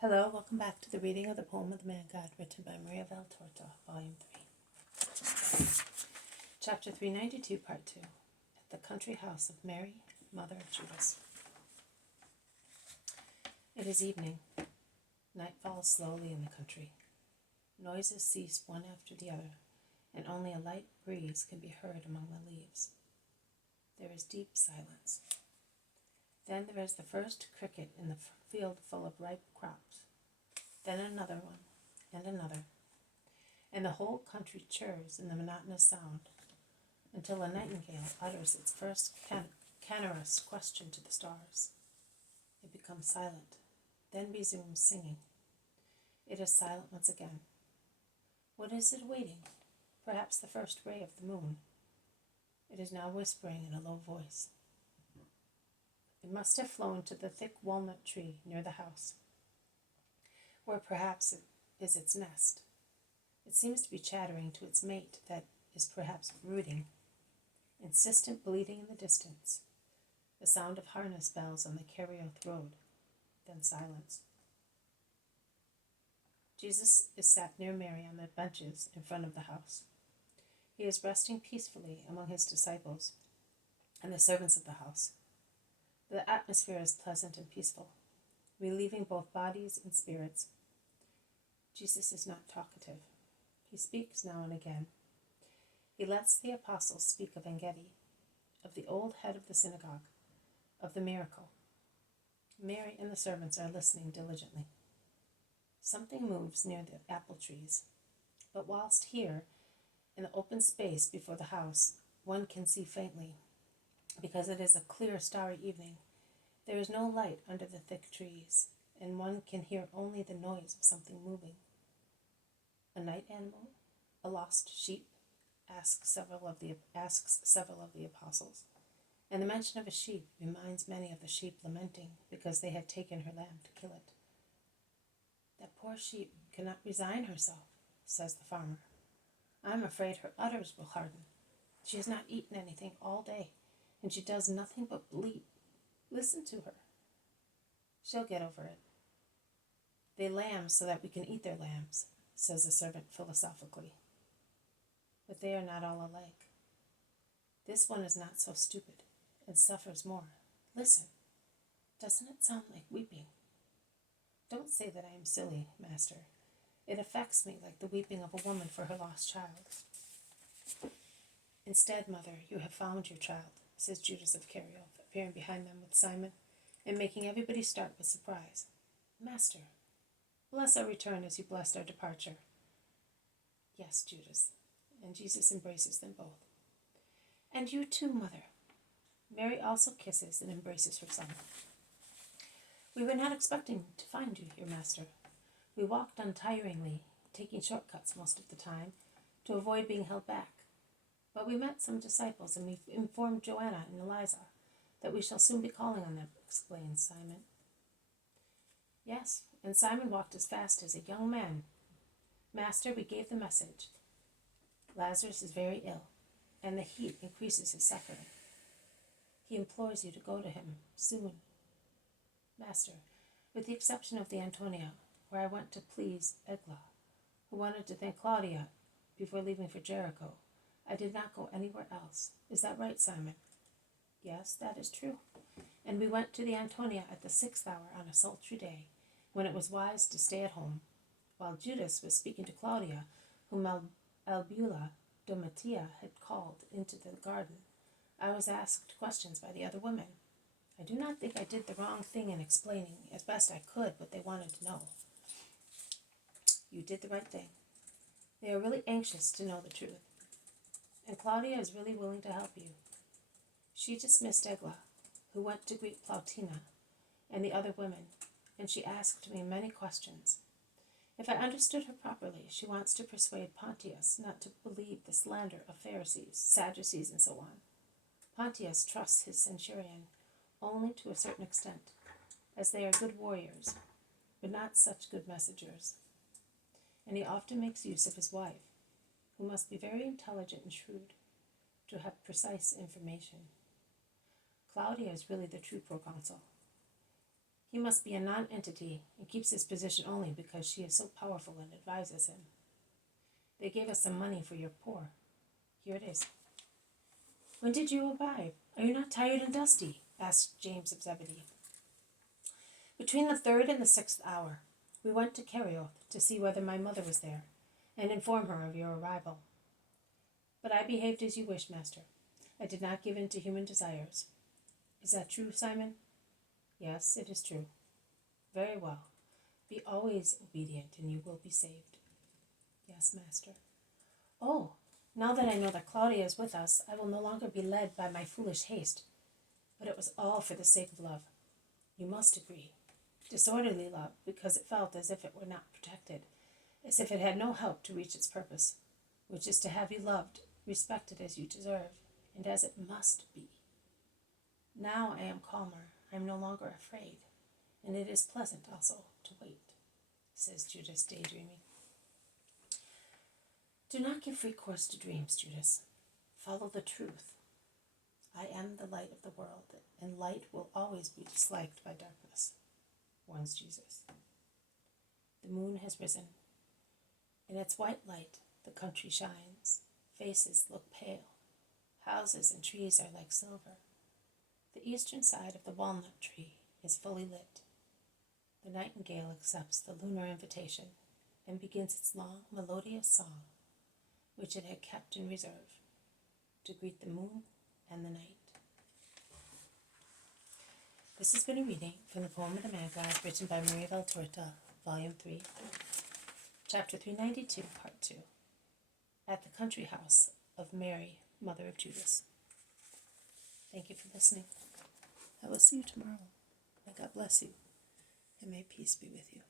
Hello, welcome back to the reading of the poem of the Man God, written by Maria Valtorta, Volume 3. Chapter 392, Part 2. At the country house of Mary, mother of Judas. It is evening. Night falls slowly in the country. Noises cease one after the other, and only a light breeze can be heard among the leaves. There is deep silence. Then there is the first cricket in the field full of ripe crops, then another one, and another, and the whole country churrs in the monotonous sound, until a nightingale utters its first canorous question to the stars. It becomes silent, then resumes singing. It is silent once again. What is it awaiting? Perhaps the first ray of the moon. It is now whispering in a low voice. It must have flown to the thick walnut tree near the house, where perhaps it is its nest. It seems to be chattering to its mate that is perhaps brooding. Insistent bleating in the distance, the sound of harness bells on the Kerioth road, then silence. Jesus is sat near Mary on the benches in front of the house. He is resting peacefully among his disciples and the servants of the house. The atmosphere is pleasant and peaceful, relieving both bodies and spirits. Jesus is not talkative. He speaks now and again. He lets the apostles speak of Engedi, of the old head of the synagogue, of the miracle. Mary and the servants are listening diligently. Something moves near the apple trees, but whilst here, in the open space before the house, one can see faintly, because it is a clear, starry evening. There is no light under the thick trees, and one can hear only the noise of something moving. A night animal? A lost sheep? asks several of the apostles, and the mention of a sheep reminds many of the sheep lamenting because they had taken her lamb to kill it. That poor sheep cannot resign herself, says the farmer. I am afraid her udders will harden. She has not eaten anything all day, and she does nothing but bleat. Listen to her. She'll get over it. They lambs so that we can eat their lambs, says the servant philosophically. But they are not all alike. This one is not so stupid and suffers more. Listen. Doesn't it sound like weeping? Don't say that I am silly, master. It affects me like the weeping of a woman for her lost child. Instead, mother, you have found your child, says Judas of Kerioth, appearing behind them with Simon, and making everybody start with surprise. Master, bless our return as you blessed our departure. Yes, Judas, and Jesus embraces them both. And you too, mother. Mary also kisses and embraces her son. We were not expecting to find you here, master. We walked untiringly, taking shortcuts most of the time, to avoid being held back. But we met some disciples, and we informed Joanna and Eliza that we shall soon be calling on them, explains Simon. Yes, and Simon walked as fast as a young man. Master, we gave the message. Lazarus is very ill, and the heat increases his suffering. He implores you to go to him soon. Master, with the exception of the Antonia, where I went to please Egla, who wanted to thank Claudia before leaving for Jericho, I did not go anywhere else. Is that right, Simon? Yes, that is true. And we went to the Antonia at the 6th hour on a sultry day, when it was wise to stay at home, while Judas was speaking to Claudia, whom Albula Domatia had called into the garden. I was asked questions by the other women. I do not think I did the wrong thing in explaining as best I could what they wanted to know. You did the right thing. They are really anxious to know the truth. And Claudia is really willing to help you. She dismissed Egla, who went to greet Plautina and the other women, and she asked me many questions. If I understood her properly, she wants to persuade Pontius not to believe the slander of Pharisees, Sadducees, and so on. Pontius trusts his centurion only to a certain extent, as they are good warriors, but not such good messengers. And he often makes use of his wife, who must be very intelligent and shrewd, to have precise information. Claudia is really the true proconsul. He must be a non-entity and keeps his position only because she is so powerful and advises him. They gave us some money for your poor. Here it is. When did you arrive? Are you not tired and dusty? Asked James of Zebedee. Between the 3rd and the 6th hour, we went to Kerioth to see whether my mother was there, and inform her of your arrival. But I behaved as you wished, master. I did not give in to human desires. Is that true, Simon? Yes, it is true. Very well. Be always obedient, and you will be saved. Yes, master. Oh, now that I know that Claudia is with us, I will no longer be led by my foolish haste. But it was all for the sake of love. You must agree. Disorderly love, because it felt as if it were not protected, as if it had no help to reach its purpose, which is to have you loved, respected as you deserve, and as it must be. Now I am calmer. I am no longer afraid, and it is pleasant also to wait, says Judas, daydreaming. Do not give free course to dreams, Judas. Follow the truth. I am the light of the world, and light will always be disliked by darkness, warns Jesus. The moon has risen. In its white light, the country shines. Faces look pale. Houses and trees are like silver. The eastern side of the walnut tree is fully lit. The nightingale accepts the lunar invitation and begins its long, melodious song, which it had kept in reserve, to greet the moon and the night. This has been a reading from the poem of the Magi, written by Maria Valtorta, Volume 3, Chapter 392, Part 2, At the Country House of Mary, Mother of Judas. Thank you for listening. I will see you tomorrow. May God bless you, and may peace be with you.